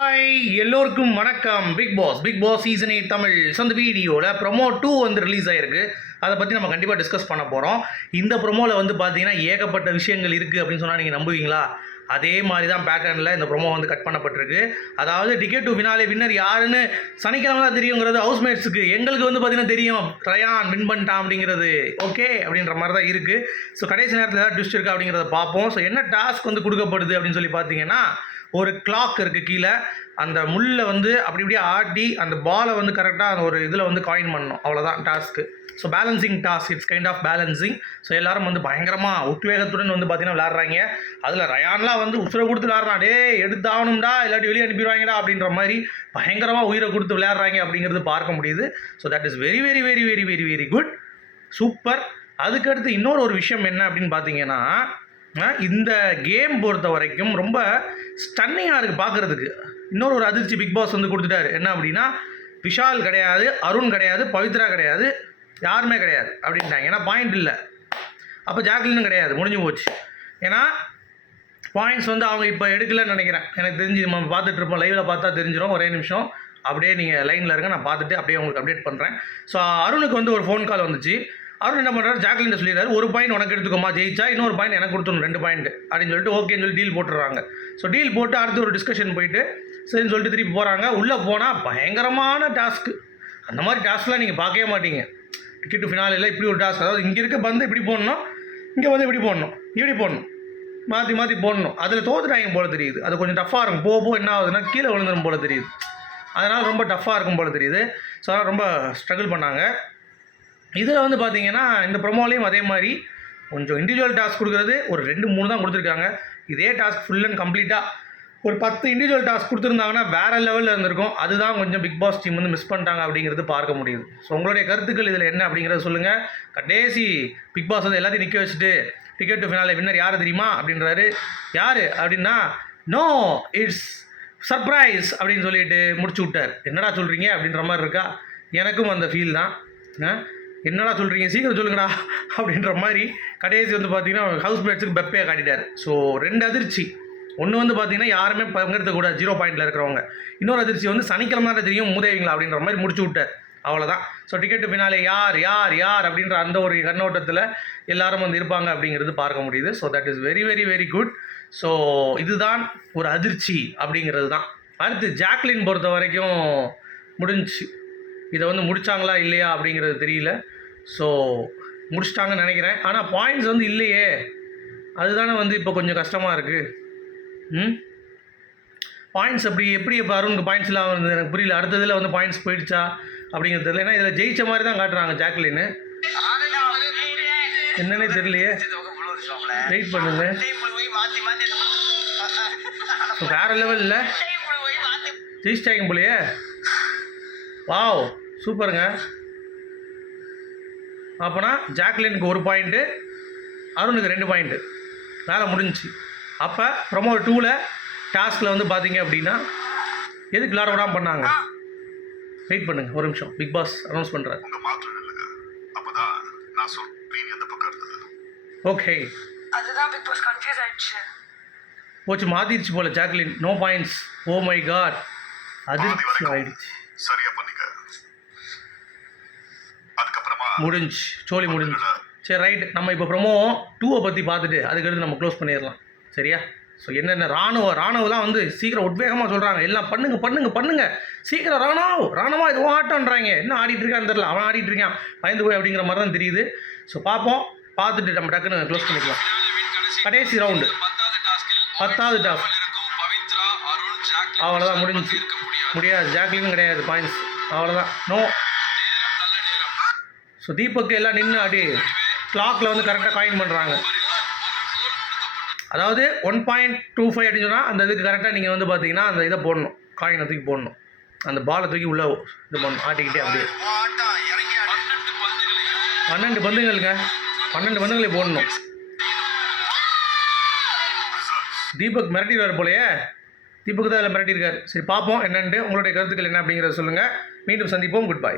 Hi எல்லோருக்கும் வணக்கம். Bigg Boss season 8 Tamil. So அந்த வீடியோவில் ப்ரொமோ 2 வந்து ரிலீஸ் ஆகிருக்கு. அதை பற்றி நம்ம கண்டிப்பாக டிஸ்கஸ் பண்ண போகிறோம். இந்த ப்ரொமோவில் வந்து பார்த்தீங்கன்னா ஏகப்பட்ட விஷயங்கள் இருக்குது அப்படின்னு சொன்னால் நீங்கள் நம்புவீங்களா? அதே மாதிரி தான் பேட்டர்னில் இந்த ப்ரொமோ வந்து கட் பண்ணப்பட்டிருக்கு. அதாவது டிக்கெட் டு ஃபினாலே வின்னர் யாருன்னு சனிக்கிழமை தான் தெரியுங்கிறது ஹவுஸ்மேட்ஸுக்கு. எங்களுக்கு வந்து பார்த்தீங்கன்னா தெரியும் ரயான் வின் பண்ணிட்டான் அப்படிங்கிறது. ஓகே அப்படின்ற மாதிரி தான் இருக்குது. ஸோ கடைசி நேரத்தில் ஏதாவது ட்விஸ்ட் இருக்குது அப்படிங்கிறத பார்ப்போம். ஸோ என்ன டாஸ்க் வந்து கொடுக்கப்படுது அப்படின்னு சொல்லி பார்த்தீங்கன்னா, ஒரு கிளாக் இருக்குது கீழே. அந்த முள்ளை வந்து அப்படி இப்படியே ஆட்டி அந்த பாலை வந்து கரெக்டாக அந்த ஒரு இதில் வந்து காயின் பண்ணணும். அவ்வளோதான் task. So balancing task, it's kind of balancing. So எல்லோரும் வந்து பயங்கரமாக உத்வேகத்துடன் வந்து பார்த்தீங்கன்னா விளாட்றாங்க. அதில் ரயான்லாம் வந்து உசுரை கொடுத்து விளாட்றான். டே எடுத்தாகணும்டா இல்லாட்டி வெளியே அனுப்பிடுவாங்கடா அப்படின்ற மாதிரி பயங்கரமாக உயிரை கொடுத்து விளையாடுறாங்க அப்படிங்கிறது பார்க்க முடியுது. So that is very very very very very very good, super. அதுக்கடுத்து இன்னொரு ஒரு விஷயம் என்ன அப்படின்னு பார்த்தீங்கன்னா, இந்த கேம் பொறுத்த வரைக்கும் ரொம்ப ஸ்டன்னிங்காக இருக்குது பார்க்குறதுக்கு. இன்னொரு ஒரு அதிர்ச்சி பிக் பாஸ் வந்து கொடுத்துட்டாரு. என்ன அப்படின்னா, விஷால் கிடையாது, அருண் கிடையாது, பவித்ரா கிடையாது, யாருமே கிடையாது அப்படின்ட்டாங்க. ஏன்னா பாயிண்ட் இல்லை. அப்போ ஜாக்லினும் கிடையாது, முடிஞ்சு போச்சு. ஏன்னா பாயிண்ட்ஸ் வந்து அவங்க இப்போ எடுக்கலன்னு நினைக்கிறேன். எனக்கு தெரிஞ்சு நம்ம பார்த்துட்ருப்போம், லைவில் பார்த்தா தெரிஞ்சிடும். ஒரே நிமிஷம் அப்படியே நீங்கள் லைனில் இருங்க, நான் பார்த்துட்டு அப்படியே உங்களுக்கு அப்டேட் பண்ணுறேன். ஸோ அருணுக்கு வந்து ஒரு ஃபோன் கால் வந்துச்சு. அருண் என்ன பண்ணுறாரு, ஜாக்லின் சொல்லிடுறாரு, ஒரு பாயிண்ட் உனக்கு எடுத்துக்கோமா, ஜெயிச்சா இன்னொரு பாயிண்ட் எனக்கு கொடுத்துடணும், 2 பாயிண்ட் அப்படின்னு சொல்லிட்டு ஓகேன்னு சொல்லி டீல் போட்டுறாங்க. ஸோ டீல் போட்டு அடுத்து ஒரு டிஸ்கஷன் போயிட்டு சரின்னு சொல்லிட்டு திருப்பி போகிறாங்க. உள்ளே போனால் பயங்கரமான டாஸ்க்கு. அந்த மாதிரி டாஸ்க்லாம் நீங்கள் பார்க்கவே மாட்டீங்க. டிக்கெட் டு ஃபினாலே இப்படி ஒரு டாஸ்க். அதாவது இங்கே இருக்க பந்து இப்படி போடணும், இங்கே வந்து இப்படி போடணும், இப்படி போடணும், மாற்றி மாற்றி போடணும். அதில் தோத்துட்டாங்க போல தெரியுது. அது கொஞ்சம் டஃப்பாக இருக்கும். போக என்ன ஆகுதுன்னா கீழே விழுந்துடும் போல தெரியுது. அதனால் ரொம்ப டஃப்பாக இருக்கும் போல தெரியுது. ஸோ அதனால் ரொம்ப ஸ்ட்ரகிள் பண்ணாங்க. இதில் வந்து பார்த்தீங்கன்னா இந்த ப்ரொமோலையும் அதே மாதிரி கொஞ்சம் இண்டிவிஜுவல் டாஸ்க் கொடுக்குறது ஒரு 2-3 தான் கொடுத்துருக்காங்க. இதே டாஸ்க் ஃபுல் அண்ட் கம்ப்ளீட்டாக ஒரு 10 இண்டிவிஜுவல் டாஸ்க் கொடுத்துருந்தாங்கன்னா வேறு லெவலில் இருந்திருக்கும். அதுதான் கொஞ்சம் பிக் பாஸ் டீம் வந்து மிஸ் பண்ணிட்டாங்க அப்படிங்கிறது பார்க்க முடியுது. ஸோ உங்களுடைய கருத்துக்கள் இதில் என்ன அப்படிங்கிறத சொல்லுங்கள். கடைசி பிக் பாஸ் வந்து எல்லாத்தையும் நிற்க வச்சுட்டு டிக்கெட் டு ஃபினாலே வின்னர் யார் தெரியுமா அப்படின்றாரு. யார் அப்படின்னா, நோ இட்ஸ் சர்ப்ரைஸ் அப்படின்னு சொல்லிட்டு முடிச்சு விட்டார். என்னடா சொல்கிறீங்க அப்படின்ற மாதிரி இருக்கா? எனக்கும் அந்த ஃபீல் தான். என்னடா சொல்கிறீங்க, சீக்கிரம் சொல்லுங்கடா அப்படின்ற மாதிரி கடைசி வந்து பார்த்தீங்கன்னா ஹவுஸ் மேட்ஸுக்கு பெப்பையை காட்டிட்டார். ஸோ 2 அதிர்ச்சி. ஒன்று வந்து பார்த்தீங்கன்னா யாருமே பங்கெடுக்கக்கூடாது 0 பாயிண்டில் இருக்கிறவங்க. இன்னொரு அதிர்ச்சி வந்து சனிக்கிழமை தான் தெரியும் மூதேவிங்களா அப்படின்ற மாதிரி முடிச்சு விட்டார். அவ்வளோதான். ஸோ டிக்கெட்டு ஃபினாலே யார் யார் யார் அப்படின்ற அந்த ஒரு கண்ணோட்டத்தில் எல்லாரும் வந்து இருப்பாங்க அப்படிங்கிறது பார்க்க முடியுது. So that is very very very good. So இதுதான் ஒரு அதிர்ச்சி அப்படிங்கிறது தான். அடுத்து ஜாக்லின் பொறுத்த வரைக்கும் முடிஞ்சு. இதை வந்து முடித்தாங்களா இல்லையா அப்படிங்கிறது தெரியல. ஸோ முடிச்சிட்டாங்கன்னு நினைக்கிறேன். ஆனால் பாயிண்ட்ஸ் வந்து இல்லையே, அதுதானே வந்து இப்போ கொஞ்சம் கஷ்டமாக இருக்குது. பாயிண்ட்ஸ் எப்படி இப்போ அருணுக்கு பாயிண்ட்ஸ் இல்லாமல் இருந்தது எனக்கு புரியல. அடுத்ததில் வந்து பாயிண்ட்ஸ் போயிடுச்சா அப்படிங்கிறது தெரியல. ஏன்னா இதில் ஜெயிச்ச மாதிரி தான் காட்டுறாங்க ஜாக்லின்னு. என்னன்னே தெரியலையே, வெயிட் பண்ணுங்க. ஸோ வேறு லெவலில் ஜெயிச்சிட்டாங்க போலையே. வாவ், சூப்பருங்க. அப்போனா ஜாக்லினுக்கு 1 பாயிண்ட்டு, அருணுக்கு 2 பாயிண்ட்டு, வேலை முடிஞ்சிச்சு. அப்போ ப்ரொமோ 2ல் டாஸ்கில் வந்து பார்த்தீங்க அப்படின்னா எதுக்கு விளாட விடாமல் பண்ணாங்க? வெயிட் பண்ணுங்கள் ஒரு நிமிஷம், பிக் பாஸ் அனௌன்ஸ் பண்ணுறாரு. ஓகே, போச்சு, மாற்றிடுச்சு போல Jacquline. No points. Oh my God, அதிர்ச்சி ஆயிடுச்சு. முடிஞ்சு, சோழி முடிஞ்சு. சரி ரைட், நம்ம இப்போ ப்ரொமோ 2 பற்றி பார்த்துட்டு அதுக்கடுத்து நம்ம க்ளோஸ் பண்ணிடலாம், சரியா? ஸோ என்னென்ன ராணுவலாம் வந்து சீக்கிரம் உத்வேகமாக சொல்கிறாங்க, எல்லாம் பண்ணுங்க பண்ணுங்க பண்ணுங்க சீக்கிரம் ராணுவா இதுவும் ஆட்டம்ன்றாங்க. என்ன ஆடிட்டு இருக்கான்னு தெரியல, அவன் ஆடிட்டு இருக்கான் பயந்து போய் அப்படிங்கிற மாதிரி தான் தெரியுது. ஸோ பார்ப்போம், பார்த்துட்டு நம்ம டக்குன்னு க்ளோஸ் பண்ணிக்கலாம். கடைசி ரவுண்டு 10வது டாஸ்க். அவ்வளோதான், முடிஞ்சு. முடியாது, ஜாக்லினும் கிடையாது பாயிண்ட்ஸ், அவ்வளோதான், நோ. ஸோ தீபக் எல்லாம் நின்று அப்படி கிளாக்கில் வந்து கரெக்டாக காயின் பண்ணுறாங்க. அதாவது 1.25 அப்படின்னு சொன்னால் அந்த இதுக்கு கரெக்டாக நீங்கள் வந்து பார்த்தீங்கன்னா அந்த இதை போடணும், காயினை தூக்கி போடணும், அந்த பாலை தூக்கி உள்ளே இது பண்ணணும், ஆட்டிக்கிட்டே அப்படியே 12 பந்துங்களுங்க, 12 பந்துகளை போடணும். தீபக் மிரட்டிடுவார் போலையே. தீபக் தான் அதில் மிரட்டியிருக்காரு. சரி பார்ப்போம் என்னென்று. உங்களுடைய கருத்துக்கள் என்ன அப்படிங்கிறத சொல்லுங்கள். மீண்டும் சந்திப்போம். Good bye.